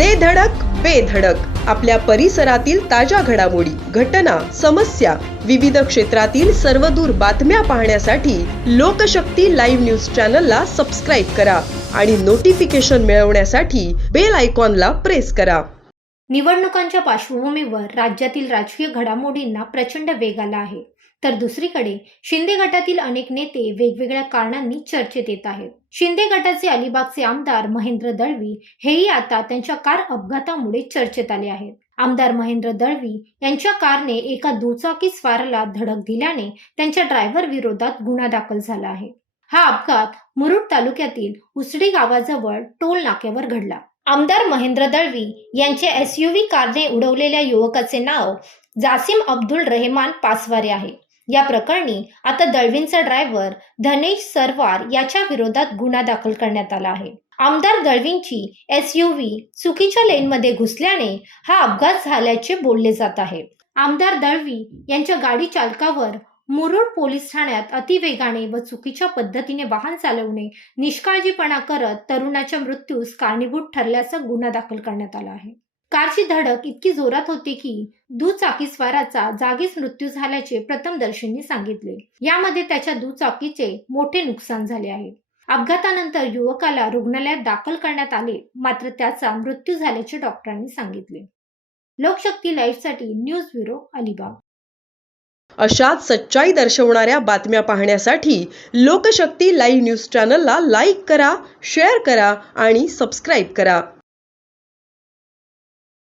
दे धडक बेधडक आपल्या परिसरातील ताज्या घडामोडी घटना समस्या विविध क्षेत्रातील सर्वदूर बातम्या पाहण्यासाठी लोकशक्ती लाईव्ह न्यूज चॅनलला सबस्क्राईब करा आणि नोटिफिकेशन मिळवण्यासाठी बेल आयकॉनला प्रेस करा. निवडणुकांच्या पार्श्वभूमीवर राज्यातील राजकीय घडामोडींना प्रचंड वेग आला आहे. तर दुसरीकडे शिंदे गटातील अनेक नेते वेगवेगळ्या कारणांनी चर्चेत येत आहेत. शिंदे गटाचे अलिबागचे आमदार महेंद्र दळवी हेही आता त्यांच्या कार अपघातामुळे चर्चेत आले आहेत. आमदार महेंद्र दळवी यांच्या कारने एका दुचाकी स्वाराला धडक दिल्याने त्यांच्या ड्रायव्हर विरोधात गुन्हा दाखल झाला आहे. हा अपघात मुरुड तालुक्यातील उसडी गावाजवळ टोल नाक्यावर घडला. आमदार महेंद्र दळवी यांचे एस यू व्ही कारने उडवलेल्या युवकाचे नाव जासिम अब्दुल रेहमान पासवारे आहे. या प्रकरणी आता दळवींचा ड्रायव्हर धनेश सरवार याच्या विरोधात गुन्हा दाखल करण्यात आला आहे. आमदार दळवींची एस यू व्ही चुकीच्या लेनमध्ये घुसल्याने हा अपघात झाल्याचे बोलले जात आहे. आमदार दळवी यांच्या गाडी चालकावर मुरुड पोलीस ठाण्यात अतिवेगाने व चुकीच्या पद्धतीने वाहन चालवणे निष्काळजीपणा करत तरुणाच्या मृत्यूस कारणीभूत ठरल्याचा गुन्हा दाखल करण्यात आला आहे. कारची धडक इतकी जोरात होती की दुचाकीस्वाराचा जागीच मृत्यू झाल्याचे प्रथमदर्शींनी सांगितले. यामध्ये त्याच्या दुचाकीचे मोठे नुकसान झाले आहे. अपघातानंतर युवकाला रुग्णालयात दाखल करण्यात आले मात्र त्याचा मृत्यू झाल्याचे डॉक्टरांनी सांगितले. लोकशक्ती लाईव्हसाठी न्यूज ब्युरो अलिबाग. अशाच सच्चाई दर्शवणाऱ्या बातम्या पाहण्यासाठी लोकशक्ती लाईव्ह न्यूज चॅनलला लाईक करा शेअर करा आणि सबस्क्राईब करा.